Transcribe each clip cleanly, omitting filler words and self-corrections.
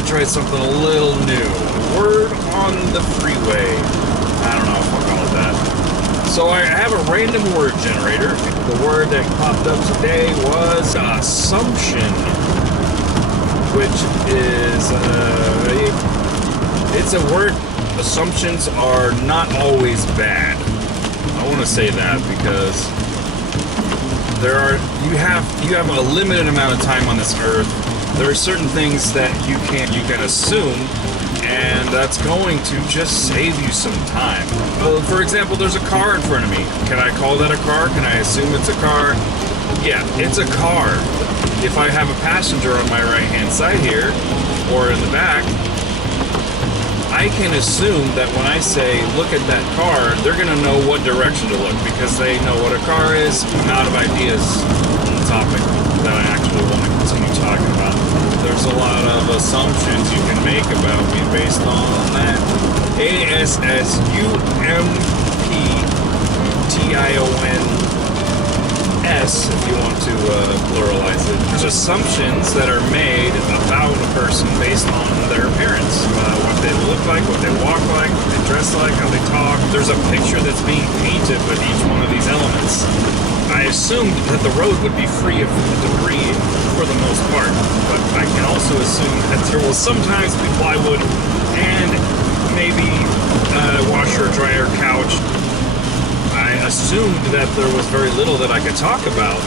gonna try something a little new. Word on the freeway. I don't know if I'll call it that. So I have a random word generator. The word that popped up today was assumption, which is it's a word. Assumptions are not always bad. I want to say that because you have a limited amount of time on this earth. There are certain things that you can assume, and that's going to just save you some time. For example, there's a car in front of me. Can I call that a car? Can I assume it's a car? Yeah, it's a car. If I have a passenger on my right-hand side here, or in the back, I can assume that when I say, look at that car, they're going to know what direction to look because they know what a car is. I'm out of ideas on the topic that I actually want to continue talking about. There's a lot of assumptions you can make about me based on that. ASSUMPTIONS, if you want to pluralize it. There's assumptions that are made about a person based on their appearance, what they look like, what they walk like, what they dress like, how they talk. There's a picture that's being painted with each one of these elements. I assumed that the road would be free of debris for the most part, but I can also assume that there will sometimes be plywood and maybe washer, dryer, couch. I assumed that there was very little that I could talk about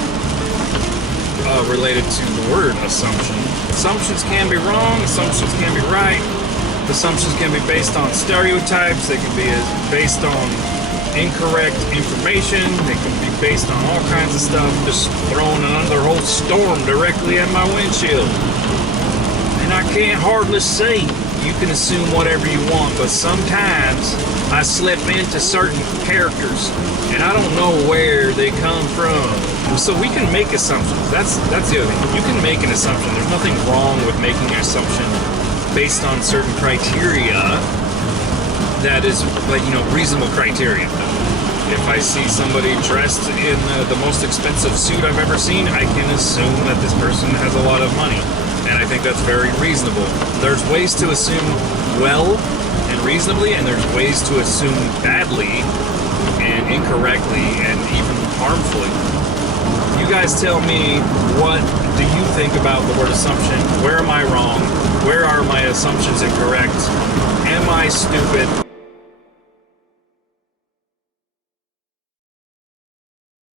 related to the word assumption. Assumptions can be wrong, assumptions can be right, assumptions can be based on stereotypes, they can be based on incorrect information, they can be based on all kinds of stuff, just throwing another whole storm directly at my windshield. And I can't hardly see. You can assume whatever you want, but sometimes I slip into certain characters, and I don't know where they come from. So we can make assumptions. That's the other thing. You can make an assumption. There's nothing wrong with making an assumption based on certain criteria that is, reasonable criteria. If I see somebody dressed in the most expensive suit I've ever seen, I can assume that this person has a lot of money. And I think that's very reasonable. There's ways to assume well and reasonably, and there's ways to assume badly and incorrectly and even harmfully. You guys tell me, what do you think about the word assumption? Where am I wrong? Where are my assumptions incorrect? Am I stupid?